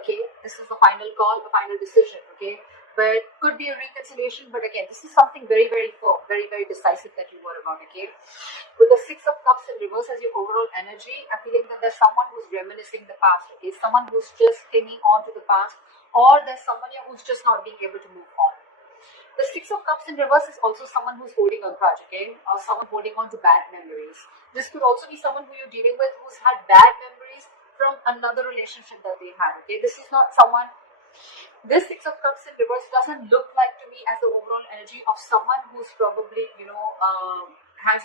okay? This is the final call, the final decision, okay? But could be a reconciliation, but again, this is something very, very firm, very, very decisive that you were about, okay? With the Six of Cups in reverse as your overall energy, I'm feeling that there's someone who's reminiscing the past, okay? Someone who's just clinging on to the past, or there's someone here who's just not being able to move on. The Six of Cups in reverse is also someone who's holding a grudge, okay? Or someone holding on to bad memories. This could also be someone who you're dealing with who's had bad memories from another relationship that they had, okay? This is not someone... This Six of Cups in reverse doesn't look like to me as the overall energy of someone who's probably, has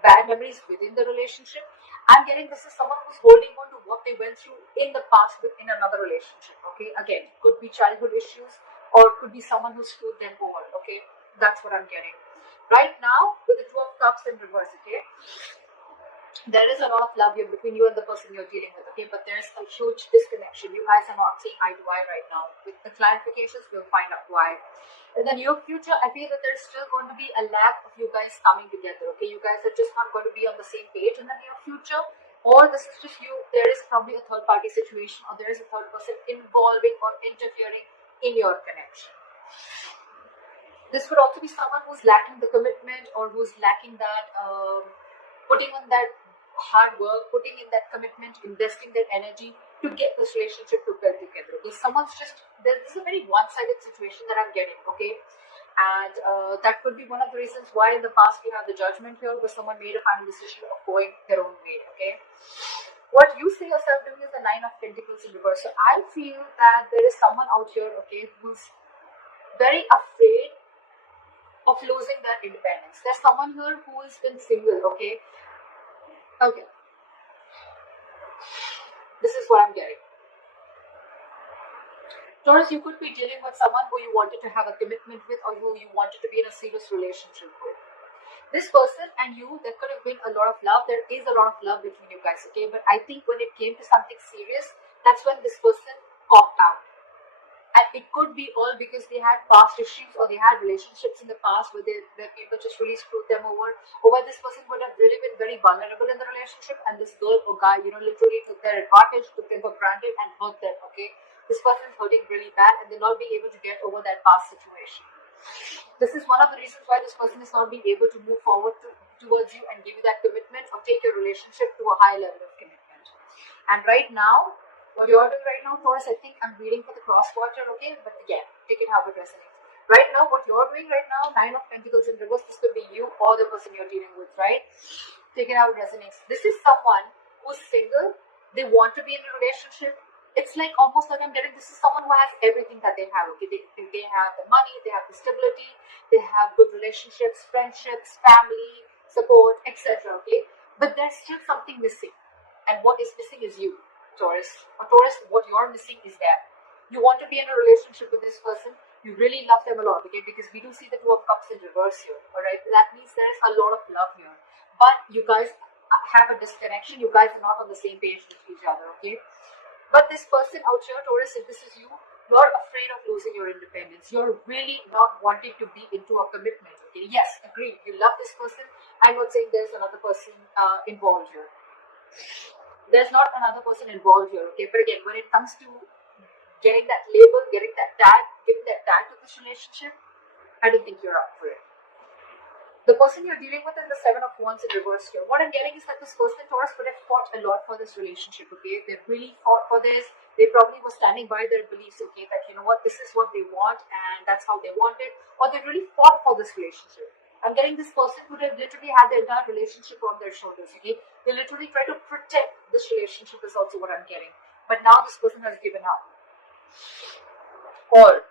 bad memories within the relationship. I'm getting this is someone who's holding on to what they went through in the past within another relationship, okay? Again, could be childhood issues or could be someone who screwed them over, okay? That's what I'm getting. Right now, with the Two of Cups in reverse, okay? There is a lot of love here between you and the person you're dealing with, okay? But there's a huge disconnection. You guys are not seeing eye to eye right now. With the clarifications, we'll find out why. In the near future, I feel that there's still going to be a lack of you guys coming together, okay? You guys are just not going to be on the same page in the near future. Or this is just you, there is probably a third party situation, or there is a third person involving or interfering in your connection. This could also be someone who's lacking the commitment or who's lacking that putting on that hard work, putting in that commitment, investing that energy to get this relationship to build together. Okay, someone's just, this is a very one-sided situation that I'm getting, okay? And that could be one of the reasons why in the past we have the Judgment here, where someone made a final decision of going their own way, okay? What you see yourself doing is the Nine of Pentacles in reverse. So I feel that there is someone out here, okay, who's very afraid of losing their independence. There's someone here who has been single, okay? Okay. This is what I'm getting. Taurus, you could be dealing with someone who you wanted to have a commitment with or who you wanted to be in a serious relationship with. This person and you, there could have been a lot of love. There is a lot of love between you guys, okay? But I think when it came to something serious, that's when this person copped out. And it could be all because they had past issues or they had relationships in the past where people just really screwed them over, or where this person would have really been very vulnerable in the relationship and this girl or guy, literally took their advantage, took them for granted and hurt them, okay? This person is hurting really bad and they're not being able to get over that past situation. This is one of the reasons why this person is not being able to move forward towards you and give you that commitment or take your relationship to a high level of commitment. And right now, what you're doing right now, Taurus, I think I'm reading for the cross quarter, okay? But again, take it how it resonates. Right now, what you're doing right now, Nine of Pentacles in reverse, this could be you or the person you're dealing with, right? Take it how it resonates. This is someone who's single, they want to be in a relationship. It's like almost like I'm getting, this is someone who has everything that they have, okay? They have the money, they have the stability, they have good relationships, friendships, family, support, etc., okay? But there's still something missing. And what is missing is you. Taurus. Or Taurus, what you're missing is that you want to be in a relationship with this person. You really love them a lot, okay? Because we do see the Two of Cups in reverse here, all right? That means there is a lot of love here. But you guys have a disconnection. You guys are not on the same page with each other, okay? But this person out here, Taurus, if this is you, you're afraid of losing your independence. You're really not wanting to be into a commitment, okay? Yes, agree. You love this person. I'm not saying there's another person involved here. There's not another person involved here, okay? But again, when it comes to getting that label, getting that tag, giving that tag to this relationship, I don't think you're up for it. The person you're dealing with is the Seven of Wands in reverse here. What I'm getting is that this person, Taurus, would have fought a lot for this relationship, okay? They really fought for this. They probably were standing by their beliefs, okay? That, you know what, this is what they want and that's how they want it. Or they really fought for this relationship. I'm getting this person who literally had the entire relationship on their shoulders, okay? They literally try to protect this relationship is also what I'm getting. But now this person has given up. Or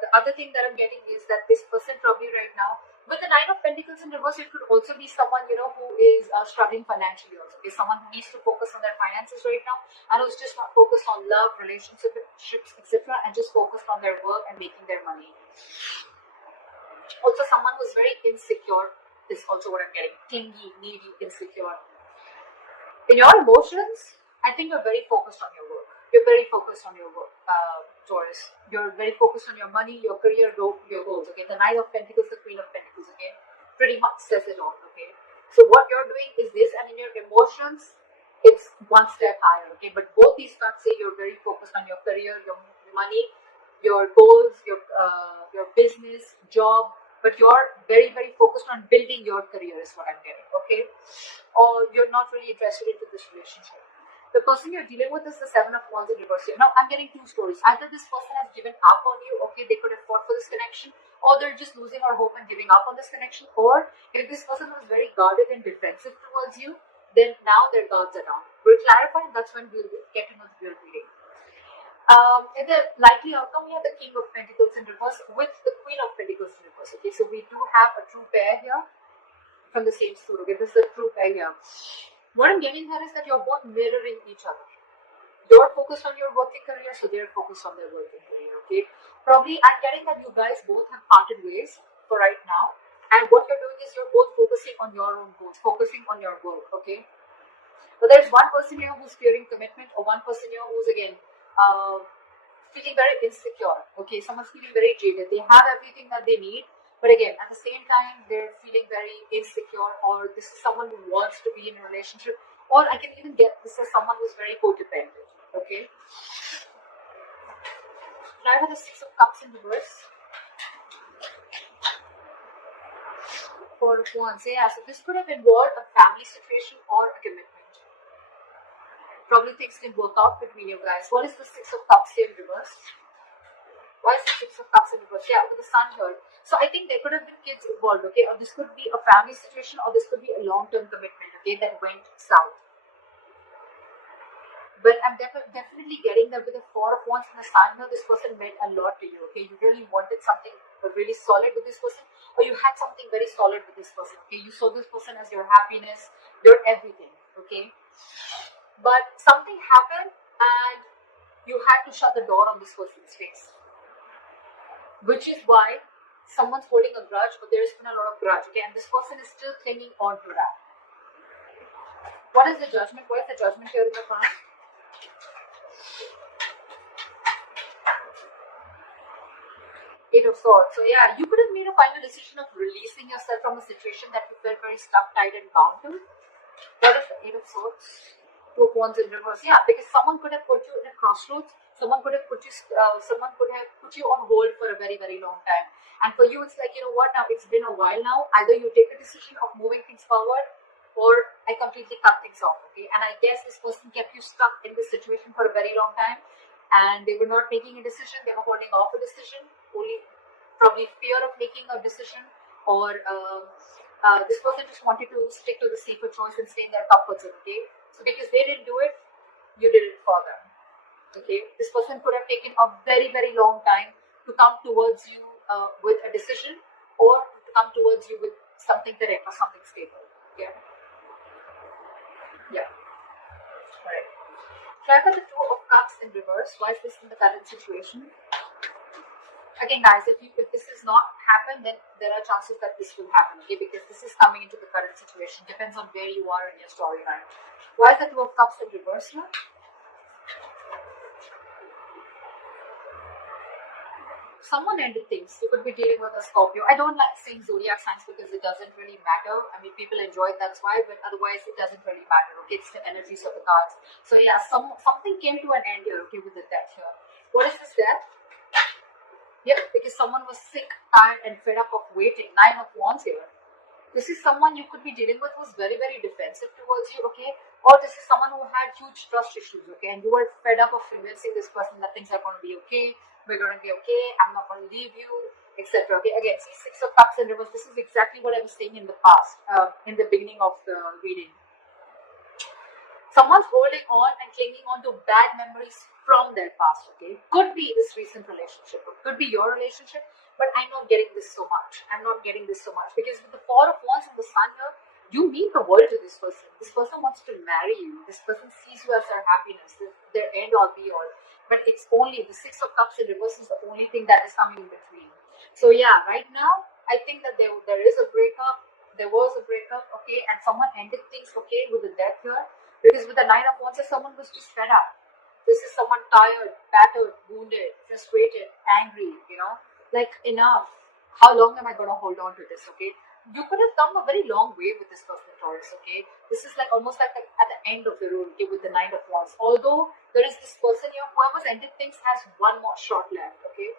the other thing that I'm getting is that this person probably right now, with the Nine of Pentacles in reverse, it could also be someone, who is struggling financially also. Okay? Someone who needs to focus on their finances right now and who's just not focused on love, relationships, etc. and just focused on their work and making their money. Also, someone who's very insecure is also what I'm getting. Clingy, needy, insecure. In your emotions, I think you're very focused on your work. You're very focused on your work, Taurus. You're very focused on your money, your career, your goals, okay? The Nine of Pentacles, the Queen of Pentacles, okay? Pretty much says it all, okay? So what you're doing is this, and in your emotions, it's one step higher, okay? But both these cards say you're very focused on your career, your money, your goals, your business, job, but you're very, very focused on building your career is what I'm getting, okay? Or you're not really interested into this relationship. The person you're dealing with is the Seven of Wands in reverse here. Now, I'm getting two stories. Either this person has given up on you, okay, they could have fought for this connection, or they're just losing our hope and giving up on this connection, or if this person was very guarded and defensive towards you, then now their guards are down. We'll clarify, that's when we'll get to know the real reading. In the likely outcome, we have the King of Pentacles in reverse with the Queen of Pentacles in reverse. Okay, so we do have a true pair here from the same suit. Okay, this is a true pair here. What I'm getting here is that you're both mirroring each other. You're focused on your working career, so they're focused on their working career. Okay, probably I'm getting that you guys both have parted ways for right now, and what you're doing is you're both focusing on your own goals, focusing on your work. Okay, but there's one person here who's fearing commitment, or one person here who's again feeling very insecure. Okay, someone's feeling very jaded. They have everything that they need, but again, at the same time, they're feeling very insecure, or this is someone who wants to be in a relationship, or I can even get this as someone who's very codependent. Okay. Now I have the Six of Cups in reverse. Four of Wands. Yeah, so this could have involved a family situation or a commitment. Probably things didn't work out between you guys. What is the Six of Cups here in reverse? Why is the Six of Cups in reverse? Yeah, with the Sun here. So I think there could have been kids involved, okay? Or this could be a family situation, or this could be a long-term commitment, okay, that went south. But I'm definitely getting that with the Four of Wands and the Sun here, this person meant a lot to you, okay? You really wanted something really solid with this person, or you had something very solid with this person, okay? You saw this person as your happiness, your everything, okay? But something happened and you had to shut the door on this person's face, which is why someone's holding a grudge, or there's been a lot of grudge, okay? And this person is still clinging on to that. What is the Judgment? What is the Judgment here in the card? Eight of Swords. So yeah, you could have made a final decision of releasing yourself from a situation that you felt very stuck, tied, and bound to. What is the Eight of Swords? Two of Wands in reverse. Yeah, because someone could have put you in a crossroads. Someone could have put you on hold for a very, very long time. And for you, it's like, you know what? Now it's been a while now. Either you take a decision of moving things forward, or I completely cut things off. Okay, and I guess this person kept you stuck in this situation for a very long time, and they were not making a decision. They were holding off a decision, only probably fear of making a decision, or this person just wanted to stick to the safer choice and stay in their comfort zone. Okay, so because they didn't do it, you did it for them. Okay, this person could have taken a very, very long time to come towards you with a decision, or to come towards you with something correct or something stable. Yeah. Yeah. Alright. Try for the Two of Cups in reverse. Why is this in the current situation? Again, guys, if this has not happened, then there are chances that this will happen, okay? Because this is coming into the current situation. Depends on where you are in your storyline. Why is the Two of Cups in reverse here? Someone ended things. You could be dealing with a Scorpio. I don't like saying zodiac signs because it doesn't really matter. I mean, people enjoy it, that's why, but otherwise it doesn't really matter, okay? It's the energies of the cards. So yeah, something came to an end here, okay, with the death here. What is this death? Yep, because someone was sick, tired, and fed up of waiting. Nine of Wands here. This is someone you could be dealing with who's very, very defensive towards you, okay? Or this is someone who had huge trust issues, okay? And you were fed up of convincing this person that things are going to be okay, we're going to be okay, I'm not going to leave you, etc. Okay, again, see Six of Cups in reverse. This is exactly what I was saying in the past, in the beginning of the reading. Someone's holding on and clinging on to bad memories from their past, okay? Could be this recent relationship, or could be your relationship, but I'm not getting this so much. I'm not getting this so much because with the Four of Wands and the Sun here, you mean the world to this person. This person wants to marry you. This person sees you as their happiness, their end all be all. But it's only the Six of Cups in reverse is the only thing that is coming in between. So yeah, right now, I think that there is a breakup. There was a breakup, okay, and someone ended things, okay, with the death here. Because with the Nine of Wands, someone was just fed up. This is someone tired, battered, wounded, frustrated, angry, you know. Like, enough. How long am I going to hold on to this, okay? you could have come a very long way with this person, Taurus, okay? This is like almost like at the end of the road, okay, with the Nine of Wands. Although there is this person here, whoever's ended things has one more shot left, okay?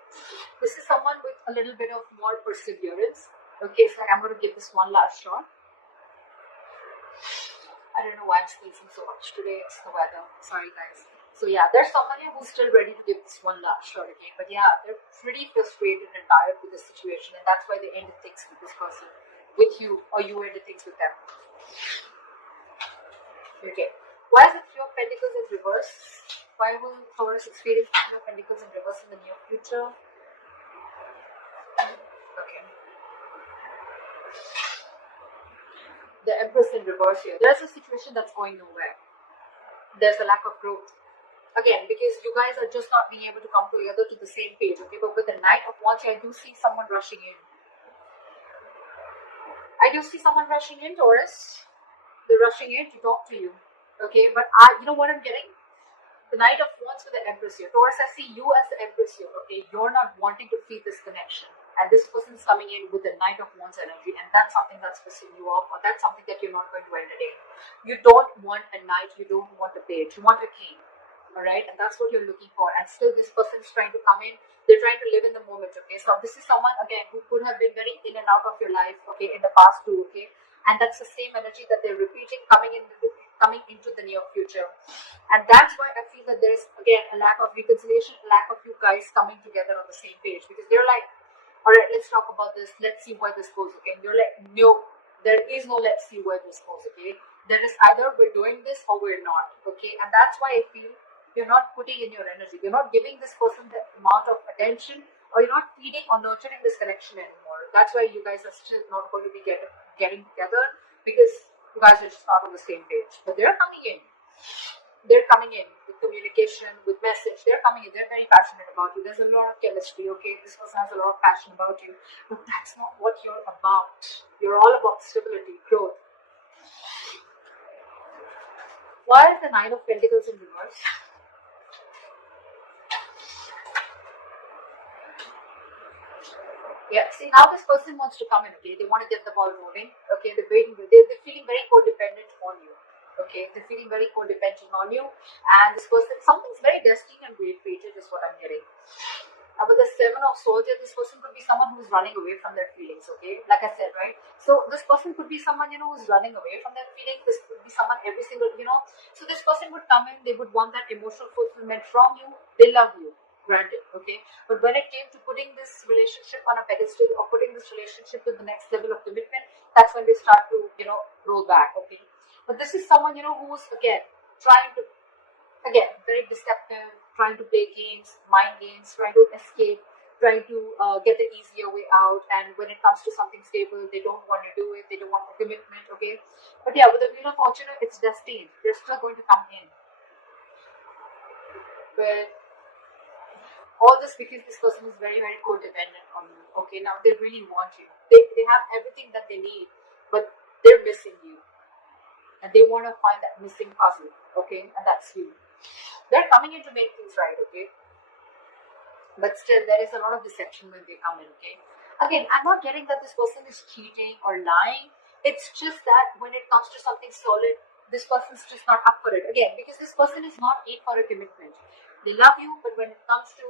This is someone with a little bit of more perseverance, okay? So I'm going to give this one last shot. I don't know why I'm squeezing so much today. It's the weather. Sorry, guys. So yeah, there's someone here who's still ready to give this one last shot again. But yeah, they're pretty frustrated and tired with the situation, and that's why they ended things with this person, with you, or you ended things with them. Okay. Why is the Three of Pentacles in reverse? Why will Taurus experience the Three of Pentacles in reverse in the near future? Okay. The Empress in reverse here. There's a situation that's going nowhere. There's a lack of growth. Again, because you guys are just not being able to come together to the same page, okay? But with the Knight of Wands, I do see someone rushing in. I do see someone rushing in, Taurus. They're rushing in to talk to you, okay? But you know what I'm getting? The Knight of Wands with the Empress here. Taurus, I see you as the Empress here, okay? You're not wanting to feel this connection. And this person's coming in with the Knight of Wands energy, and that's something that's pissing you off, or that's something that you're not going to entertain. You don't want a knight, you don't want a page, you want a king. Alright, and that's what you're looking for, and still this person is trying to come in. They're trying to live in the moment, okay? So this is someone, again, who could have been very in and out of your life, okay, in the past too, okay? And that's the same energy that they're repeating coming into the near future. And that's why I feel that there's, again, a lack of reconciliation, a lack of you guys coming together on the same page, because they're like, alright, let's talk about this, let's see where this goes, okay? And you're like, no, there is no let's see where this goes, okay? There is either we're doing this or we're not, okay? And that's why I feel you're not putting in your energy. You're not giving this person the amount of attention, or you're not feeding or nurturing this connection anymore. That's why you guys are still not going to be getting together, because you guys are just not on the same page. But they're coming in. They're coming in with communication, with message. They're coming in. They're very passionate about you. There's a lot of chemistry, okay? This person has a lot of passion about you. But that's not what you're about. You're all about stability, growth. Why is the Nine of Pentacles in reverse? Yeah, see, now this person wants to come in, okay? They want to get the ball moving, okay? They're feeling very codependent on you, okay? They're feeling very codependent on you, and this person, something's very destined and great fated is what I'm getting. With the Seven of Swords, this person could be someone who's running away from their feelings, okay? Like I said, right? So this person could be someone, who's running away from their feelings. This could be someone every single, So this person would come in, they would want that emotional fulfillment from you. They love you. Granted, okay, but when it came to putting this relationship on a pedestal, or putting this relationship to the next level of commitment, that's when they start to roll back, okay? But this is someone who's again trying to, very deceptive, trying to play games, mind games, trying to escape, trying to get the easier way out. And when it comes to something stable, they don't want to do it, they don't want the commitment, okay? But yeah, with the Wheel of Fortune, it's destined. They're still going to come in, but all this because this person is very, very codependent on you. Okay, now they really want you. They have everything that they need, but they're missing you. And they want to find that missing puzzle. Okay, and that's you. They're coming in to make things right, okay? But still, there is a lot of deception when they come in, okay? Again, I'm not getting that this person is cheating or lying. It's just that when it comes to something solid, this person's just not up for it. Again, because this person is not in for a commitment. They love you, but when it comes to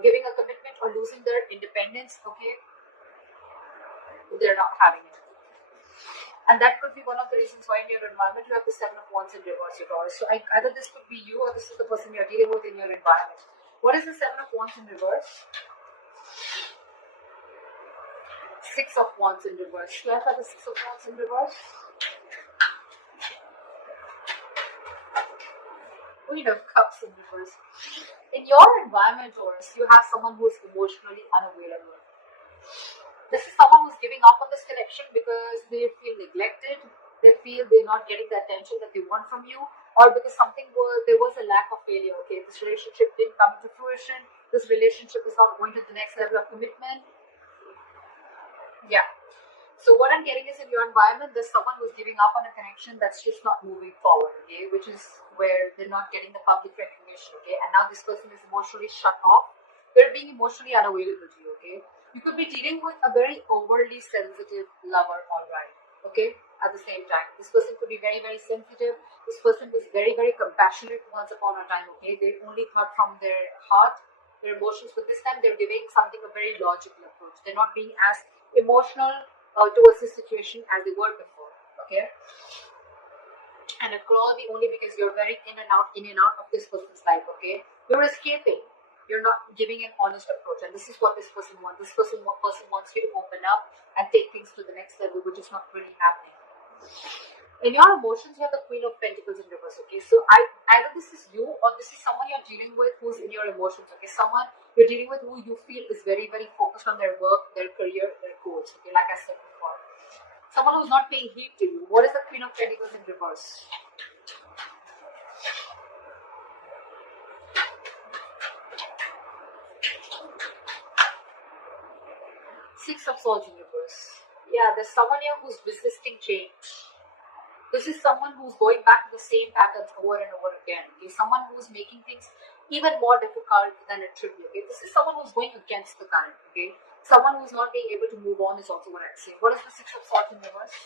giving a commitment or losing their independence, okay, they're not having it. And that could be one of the reasons why in your environment you have the Seven of Wands in reverse, Taurus. So either this could be you or this is the person you're dealing with in your environment. What is the Seven of Wands in reverse? Six of Wands in reverse. You guys have the Six of Wands in reverse? Queen of Cups in reverse. In your environment, Taurus, you have someone who is emotionally unavailable. This is someone who's giving up on this connection because they feel neglected. They feel they're not getting the attention that they want from you, or because there was a lack of failure. Okay, this relationship didn't come to fruition. This relationship is not going to the next level of commitment. Yeah. So what I'm getting is in your environment, there's someone who's giving up on a connection that's just not moving forward, okay, which is where they're not getting the public recognition, okay, and now this person is emotionally shut off. They're being emotionally unavailable to you, okay. You could be dealing with a very overly sensitive lover, alright, okay? At the same time, this person could be very, very sensitive. This person was very, very compassionate once upon a time, okay? They only thought from their heart, their emotions, but this time they're giving something a very logical approach. They're not being as emotional towards this situation as they were before, okay? And it could all be only because you're very in and out of this person's life, okay? You're escaping. You're not giving an honest approach, and this is what this person wants. This person wants you to open up and take things to the next level, which is not really happening. In your emotions, you have the Queen of Pentacles in reverse, okay? So either this is you or this is someone you're dealing with who's in your emotions, okay? Someone you're dealing with who you feel is very, very focused on their work, their career, their goals, okay? Like I said before. Someone who's not paying heed to you. What is the Queen of Pentacles in reverse? Six of Swords in reverse. Yeah, there's someone here who's resisting change. This is someone who's going back to the same patterns over and over again. Okay? Someone who's making things even more difficult than it should be. Okay? This is someone who's going against the current. Okay? Someone who's not being able to move on is also what I'm saying. What is the Six of Swords in reverse?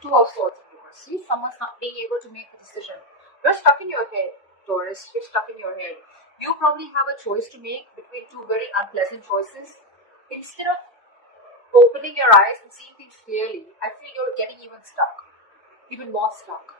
Two of Swords in reverse. See, someone's not being able to make a decision. You're stuck in your head, Taurus. You're stuck in your head. You probably have a choice to make between two very unpleasant choices. Instead of opening your eyes and seeing things clearly, I feel you're getting even stuck, even more stuck.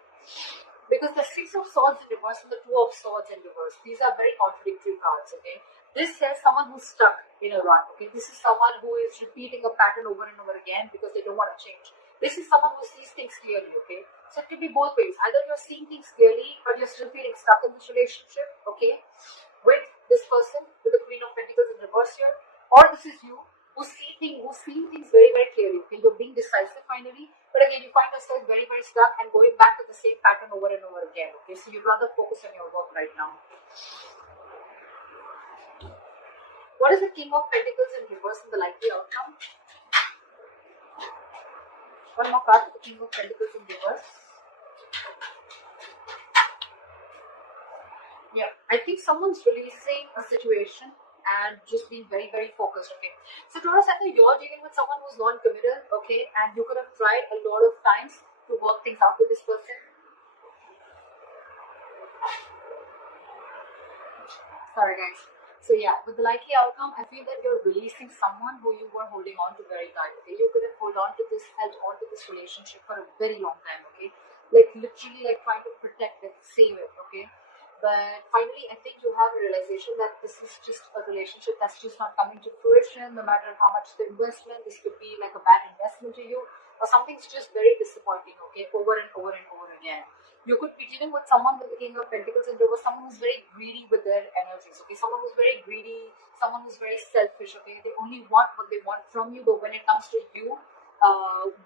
Because the Six of Swords in reverse and the Two of Swords in reverse, these are very contradictory cards, okay? This says someone who's stuck in a rut, okay? This is someone who is repeating a pattern over and over again because they don't want to change. This is someone who sees things clearly, okay? So it could be both ways. Either you're seeing things clearly, but you're still feeling stuck in this relationship, okay? With this person, with the Queen of Pentacles in reverse here, or this is you who's seeing things very, very clearly. Okay, you're being decisive finally, but again, you find yourself very, very stuck and going back to the same pattern over and over again. Okay, so you'd rather focus on your work right now. What is the King of Pentacles in reverse and the likely outcome? One more card for the King of Pentacles in reverse. Yeah, I think someone's releasing a situation and just being very, very focused, okay? So Taurus, I think you're dealing with someone who's non-committal, okay? And you could have tried a lot of times to work things out with this person. Sorry, guys. So yeah, with the likely outcome, I feel that you're releasing someone who you were holding on to very tight, okay? You could have held on to this relationship for a very long time, okay? Like literally like trying to protect it, save it, okay? But finally, I think you have a realization that this is just a relationship that's just not coming to fruition, no matter how much the investment. This could be like a bad investment to you, or something's just very disappointing, okay, over and over and over again. You could be dealing with someone with the King of Pentacles and there was someone who's very greedy with their energies, okay, someone who's very greedy, someone who's very selfish, okay, they only want what they want from you, but when it comes to you,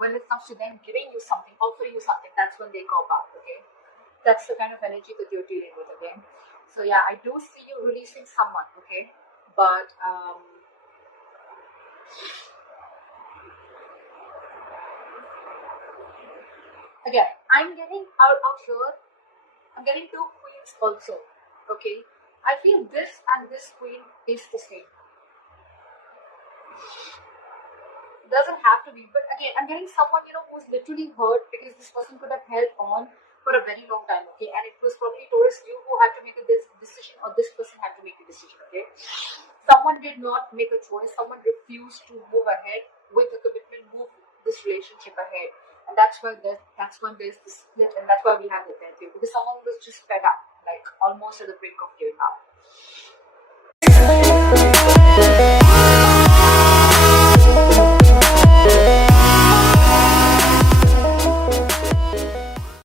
when it comes to them giving you something, offering you something, that's when they cop out, okay. That's the kind of energy that you're dealing with, okay? So yeah, I do see you releasing someone, okay? But again, I'm getting out here, I'm getting two queens also, okay? I feel this and this queen is the same. Doesn't have to be, but again, I'm getting someone, who's literally hurt because this person could have held on for a very long time, okay? And it was probably Taurus, you who had to make this decision, or this person had to make a decision, okay? Someone did not make a choice, someone refused to move ahead with the commitment, move this relationship ahead. And that's when there's this split, and that's why we have the death here, because someone was just fed up, like almost at the brink of giving up.